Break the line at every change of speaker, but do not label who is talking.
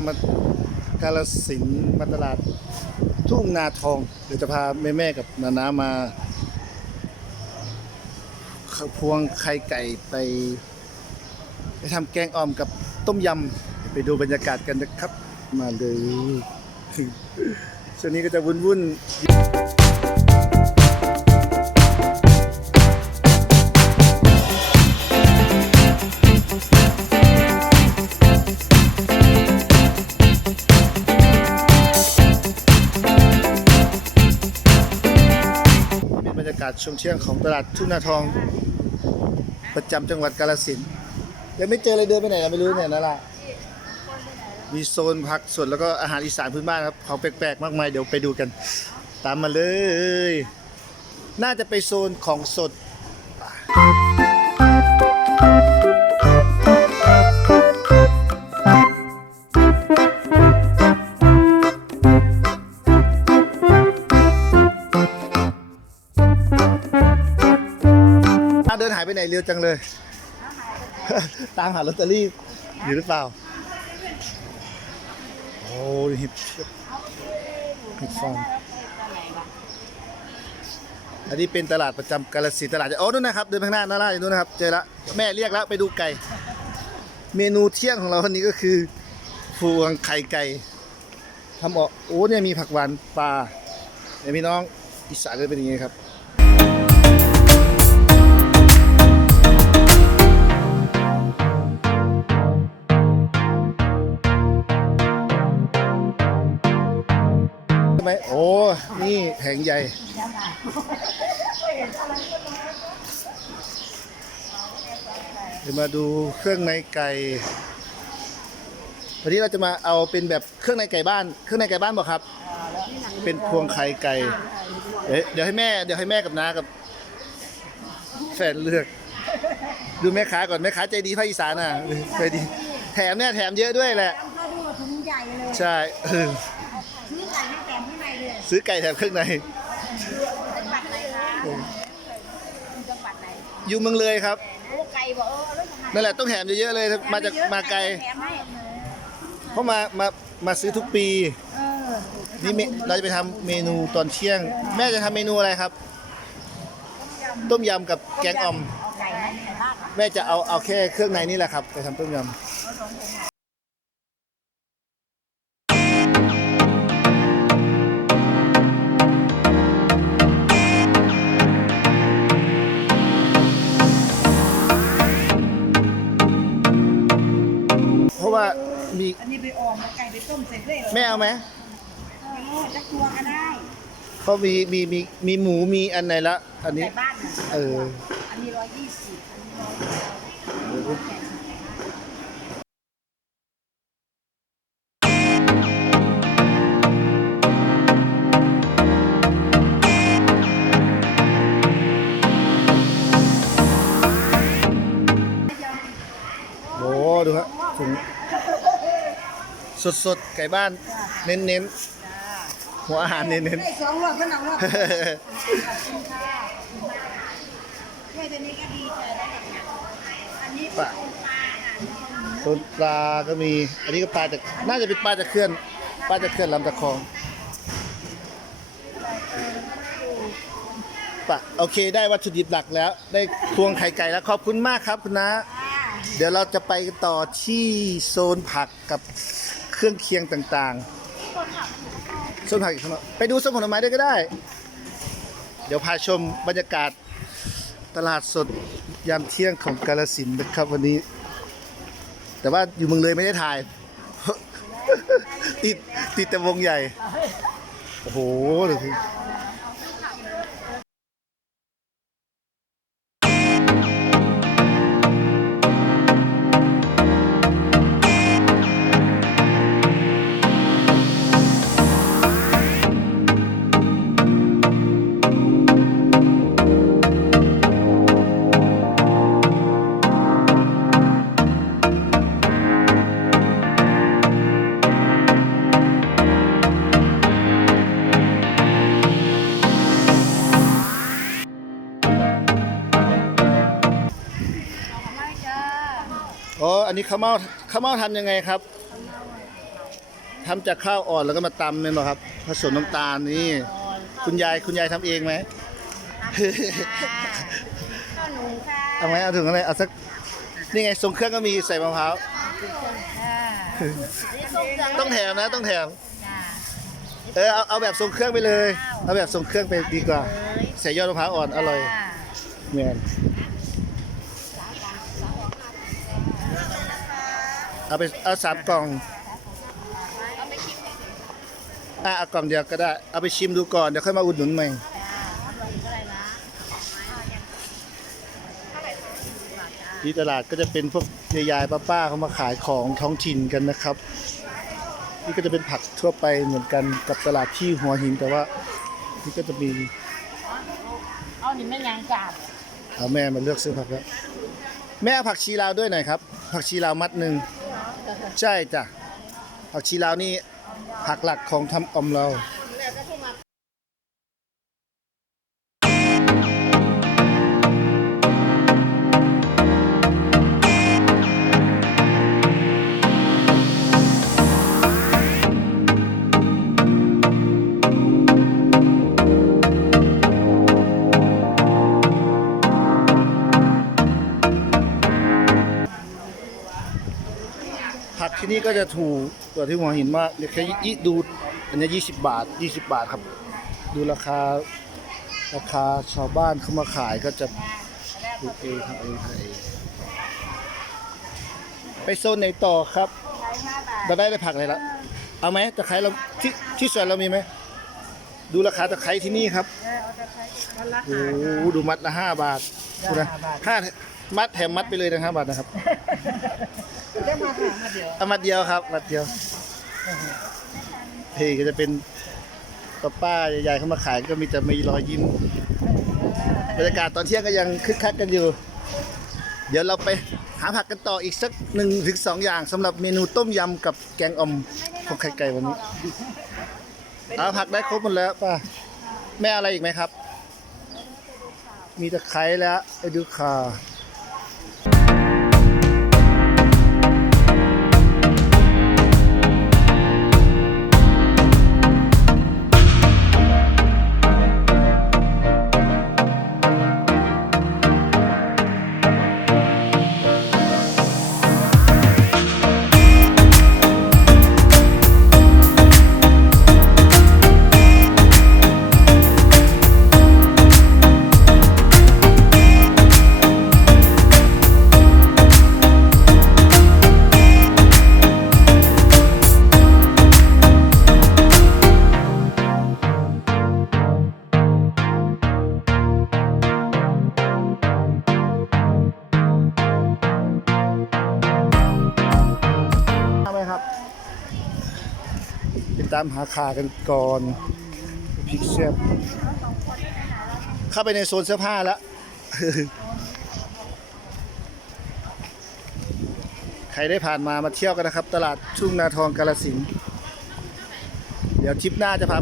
ามากาลสินมาตลาดทุ่งนาทอง เดี๋ยวจะพาแม่แม่ๆกับนานามาพวงไข่ไก่ไป ไปทำแกงอ่อมกับต้มยำไปดูบรรยากาศกันนะครับ มาเลยช่วงนี้ก็จะวุ่นวุ่น ช่วงเที่ยงของตลาดทุ่งนาทอง ประจำจังหวัดกาฬสินธุ์ยังไม่เจอเลยเดินไปไหนเราไม่รู้เนี่ยนั่นแหละมีโซนผักสดแล้วก็อาหารอีสานพื้นบ้านครับของแปลกๆ มากมายเดี๋ยวไปดูกัน ตามมาเลย น่าจะไปโซนของสด เดินหายไปไหนเร็วจังเลย ตามหาลอตเตอรี่อยู่หรือเปล่า โอ้ยฮิปฮิปฟองอันนี้เป็นตลาดประจำกาลสินธุ์ตลาดโอ้นู่นนะครับเดินไปข้างหน้าหน้าร้านอยู่นู่นนะครับเจอละแม่เรียกแล้วไปดูไก่ เมนูเที่ยงของเราวันนี้ก็คือพวงไข่ไก่ทำออกโอ้เนี่ยมีผักหวานปลาเดี๋ยวพี่น้องอีสานจะเป็นอย่างนี้ครับ นี่แผงใหญ่ เดี๋ยวมาดูเครื่องในไก่ วันนี้เราจะมาเอาเป็นแบบเครื่องในไก่บ้าน เครื่องในไก่บ้านบอกครับ เป็นพวงไข่ไก่เอ๊ะเดี๋ยวให้แม่ เดี๋ยวให้แม่กับน้ากับแฟนเลือก ดูแม่ค้าก่อนแม่ค้าใจดีภาคอีสานอะใจดี แถมเนี่ยแถมเยอะด้วยแหละ
ก็ดูว่าถุงใหญ่เลย
ใช่
ซื้อไก่แถมเค
รื่องใน
จังหวัดไหนคะจังหวัดไหน
อยู่เมืองเลยครับ
โอ้ไก่บอกเออแล้วทำไม
นั่นแหละต้องแถมเยอะๆเลยมาจากมาไกล
แถมให้
เพราะมามามาซื้อทุกปี
เออ
นี่เมเราจะไปทำเมนูตอนเที่ยง แม่จะทำเมนูอะไรครับ ต้มยำกับแกงอ่อม
เอาไก่ให้ในบ้าน
แม่จะเอาเอาแค่เครื่องในนี่แหละครับไปทำต้มยำ มี
อันนี้ไปออมแล้วไก่ไปต้มเสร็จเลยเหรอ
แม่เอาไหม
เออจะตัวก็ได้
เขามีมีมีมีหมูมีอันไหนละ อันนี้
ไก่บ้านน่ะ
เออ
อันนี้ร้อยยี่สิบอันนี้ร้อย
โอ้ดูครับถุง สดสดๆไก่บ้าน เน้นเน้นๆหัวอาหารเน้นเน้น
ได้สองรอบก็หนักรอบ
ๆ
ขอบคุณค่ะแค่ตัวนี้ก็ดีใจแล้วเนี่ยอันนี้เป็นปลาค่ะ
ส่วนปลาก็มี อันนี้ก็ปลาจากน่าจะเป็นปลาจากเขื่อนปลาจากเขื่อนลำตะคองปะโอเค ได้วัตถุดิบหลักแล้ว ได้พวงไข่ไก่แล้วขอบคุณมากครับคุณนะ เดี๋ยวเราจะไปต่อที่โซนผักกับ เครื่องเคียงต่างๆส้นผักอีกข้างนอกไปดูส้นผลไม้ด้วยก็ได้ เดี๋ยวพาชมบรรยากาศตลาดสดยามเที่ยงของกาลสินนะครับวันนี้ แต่ว่าอยู่เมืองเลยไม่ได้ถ่าย ติดติดแต่วงใหญ่ โอ้โหดูสิ อ๋ออันนี้ข้าวเม่าข้าวเม่าทำยังไงครับทำจากข้าวอ่อนแล้วก็มาตำเนี่ยหรอครับ ผสมน้ำตาลนี่ คุณยายคุณยายทำเองไหม
ข้าวหนูค่ะ
เอาไหมเอาถึงอะไรเอาสักนี่ไงทรงเครื่องก็มีใส่มะพร้าว
ค่ะนี่ส้มจัง
ต้องแถมนะต้องแถม
จ้า
เออเอาเอาแบบทรงเครื่องไปเลย เอาแบบทรงเครื่องไปดีกว่า ใส่ยอดมะพร้าวอ่อนอร่อยเหมือน เอาไปเอาสามกล่องอะเอากล่องเดียวก็ได้ เอาไปชิมดูก่อน เดี๋ยวค่อยมาอุดหนุนใหม่ที่ตลาดก็จะเป็นพวกยายๆป้าๆเขามาขายของท้องถิ่นกันนะครับ นี่ก็จะเป็นผักทั่วไปเหมือนกันกับตลาดที่หัวหินแต่ว่านี่ก็จะมี
เอานี่ไม่ยังจับ
เอาแม่มาเลือกซื้อผักแล้วแม่เอาผักชีลาวด้วยหน่อยครับ ผักชีลาวมัดหนึ่ง ใช่จ้ะผักชีลาวนี่ผักหลักของทำออมเรา นี่ก็จะถูกกว่าที่หัวหินมากเนี่ยแค่ยี่ดูอันนี้ยี่สิบบาทยี่สิบบาทครับ ดูราคาราคาชาวบ้านเขามาขายก็จะถูกเองครับเองครับเองไปโซนไหนต่อครับเราได้ได้ผักอะไรละเอาไหมตะไคร้เราที่ที่สวนเรามีไหมดูราคาตะไคร้ที่นี่ครับโอ้โหดูมัดละห้าบาทดูนะห้ามัดแถมมัดไปเลยนะห้าบาทนะครับ
ได้มาค่ะมาเดียว
เอามัดเดียวครับมัดเดียวเพก็จะเป็นป้าป้ายายๆเข้ามาขายก็มีแต่มีรอยยิ้มบรรยากาศตอนเที่ยงก็ยังคึกคักกันอยู่ เดี๋ยวเราไปหาผักกันต่ออีกสักหนึ่งถึงสองอย่างสำหรับเมนูต้มยำกับแกงอ่อมของไข่ไก่วันนี้เอาผักได้ครบหมดแล้วป้าแม่อะไรอีกไหมครับ มีตะไคร้แล้วไอ้ดูข่า ตามหาขากันก่อนพิกเซียบเข้าไปในโซนเสื้อผ้าแล้วใครได้ผ่านมามาเที่ยวกันนะครับ ตลาดทุ่งนาทองกาลสินเดี๋ยวทริปหน้าจะพา